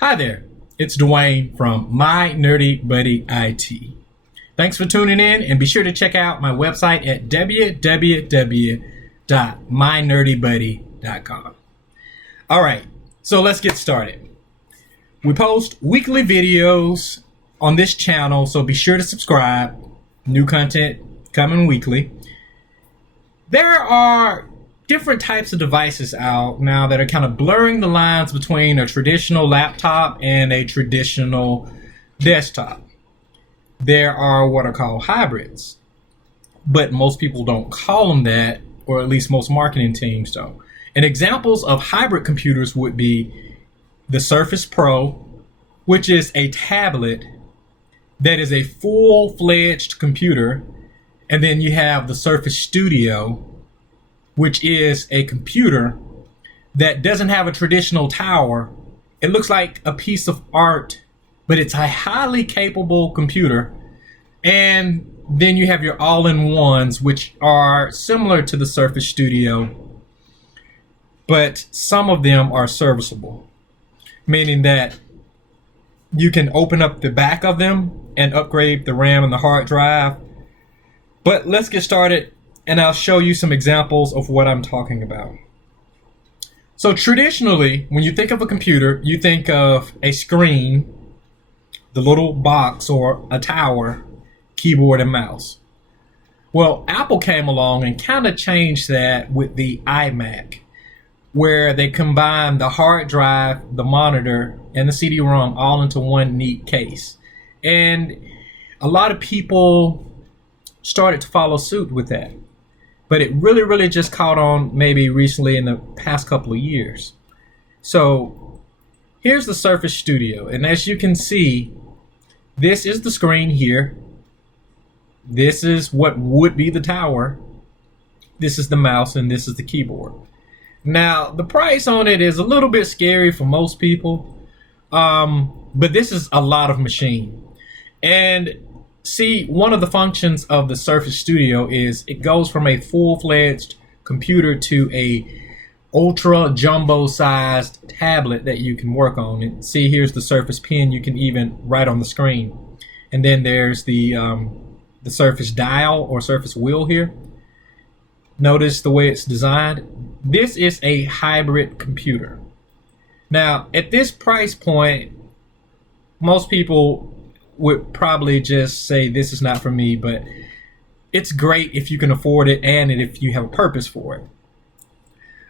Hi there, it's Dwayne from My Nerdy Buddy IT. Thanks for tuning in, and be sure to check out my website at www.mynerdybuddy.com. All right, so let's get started. We post weekly videos on this channel, so be sure to subscribe. New content coming weekly. There are different types of devices out now that are kind of blurring the lines between a traditional laptop and a traditional desktop. There are what are called hybrids, but most people don't call them that, or at least most marketing teams don't. And examples of hybrid computers would be the Surface Pro, which is a tablet that is a full-fledged computer, and then you have the Surface Studio, which is a computer that doesn't have a traditional tower. It looks like a piece of art, but it's a highly capable computer. And then you have your all-in-ones, which are similar to the Surface Studio, but some of them are serviceable, meaning that you can open up the back of them and upgrade the RAM and the hard drive. But let's get started, and I'll show you some examples of what I'm talking about. So traditionally, when you think of a computer, you think of a screen, the little box or a tower, keyboard and mouse. Well, Apple came along and kind of changed that with the iMac, where they combined the hard drive, the monitor, and the CD-ROM all into one neat case. And a lot of people started to follow suit with that. But it really just caught on maybe recently in the past couple of years. So here's the Surface Studio. And as you can see, this is the screen here. This is what would be the tower. This is the mouse, and this is the keyboard. Now, the price on it is a little bit scary for most people. But this is a lot of machine. And see, one of the functions of the Surface Studio is it goes from a full-fledged computer to a ultra jumbo sized tablet that you can work on. And see, here's the Surface Pen you can even write on the screen. And then there's the Surface Dial or Surface Wheel here. Notice the way it's designed. This is a hybrid computer. Now, at this price point, most people would probably just say this is not for me, but it's great if you can afford it and if you have a purpose for it.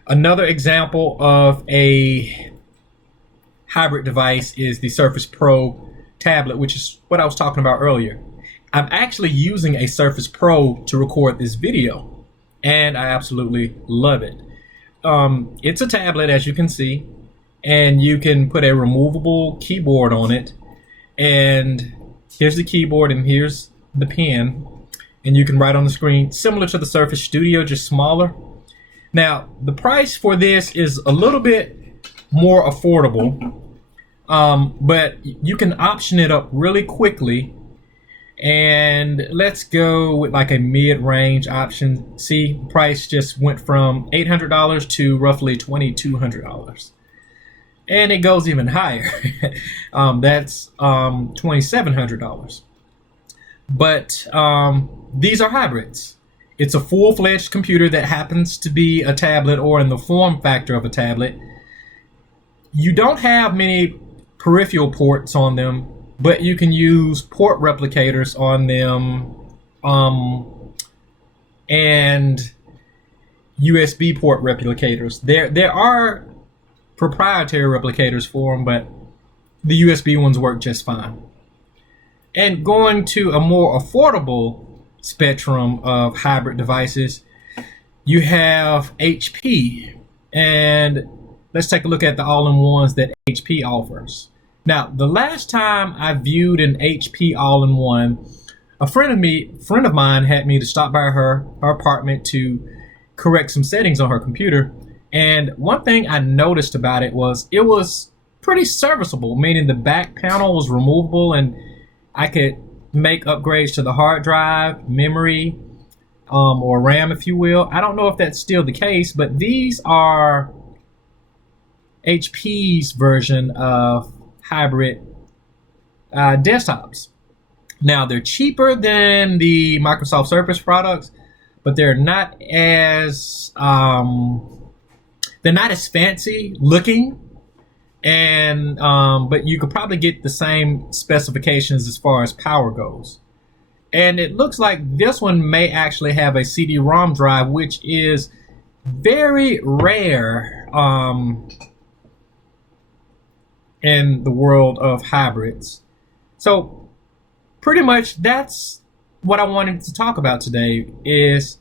Another example of a hybrid device is the Surface Pro tablet, which is what I was talking about earlier. I'm actually using a Surface Pro to record this video, and I absolutely love it. It's a tablet, as you can see, and you can put a removable keyboard on it, and here's the keyboard and here's the pen, and you can write on the screen, similar to the Surface Studio, just smaller. Now, the price for this is a little bit more affordable, but you can option it up really quickly. And let's go with like a mid-range option. See, price just went from $800 to roughly $2,200. And it goes even higher. That's $2,700. But these are hybrids. It's a full-fledged computer that happens to be a tablet or in the form factor of a tablet. You don't have many peripheral ports on them, but you can use port replicators on them and USB port replicators. There are proprietary replicators for them, but the USB ones work just fine. And going to a more affordable spectrum of hybrid devices, you have HP. And let's take a look at the all-in-ones that HP offers. Now, the last time I viewed an HP all-in-one, a friend of mine had me to stop by her apartment to correct some settings on her computer. And one thing I noticed about it was pretty serviceable, meaning the back panel was removable and I could make upgrades to the hard drive, memory, or RAM, if you will. I don't know if that's still the case, but these are HP's version of hybrid desktops. Now, they're cheaper than the Microsoft Surface products, but they're not as fancy looking, and but you could probably get the same specifications as far as power goes. And it looks like this one may actually have a CD-ROM drive, which is very rare in the world of hybrids. So pretty much that's what I wanted to talk about today, is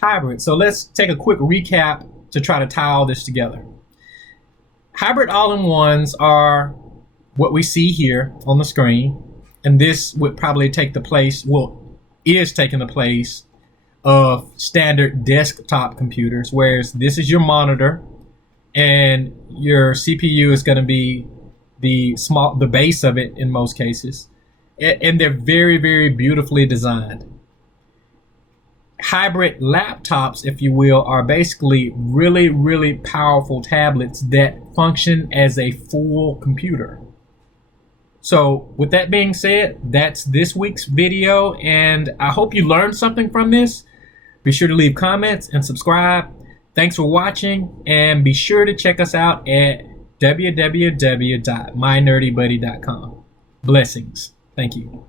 hybrid. So let's take a quick recap to try to tie all this together. Hybrid all-in-ones are what we see here on the screen, and this would probably take the place, well, is taking the place of standard desktop computers, whereas this is your monitor and your CPU is going to be the base of it in most cases, and they're very, very beautifully designed. Hybrid laptops, if you will, are basically really, really powerful tablets that function as a full computer. So with that being said, that's this week's video, and I hope you learned something from this. Be sure to leave comments and subscribe. Thanks for watching, and be sure to check us out at www.mynerdybuddy.com. Blessings. Thank you.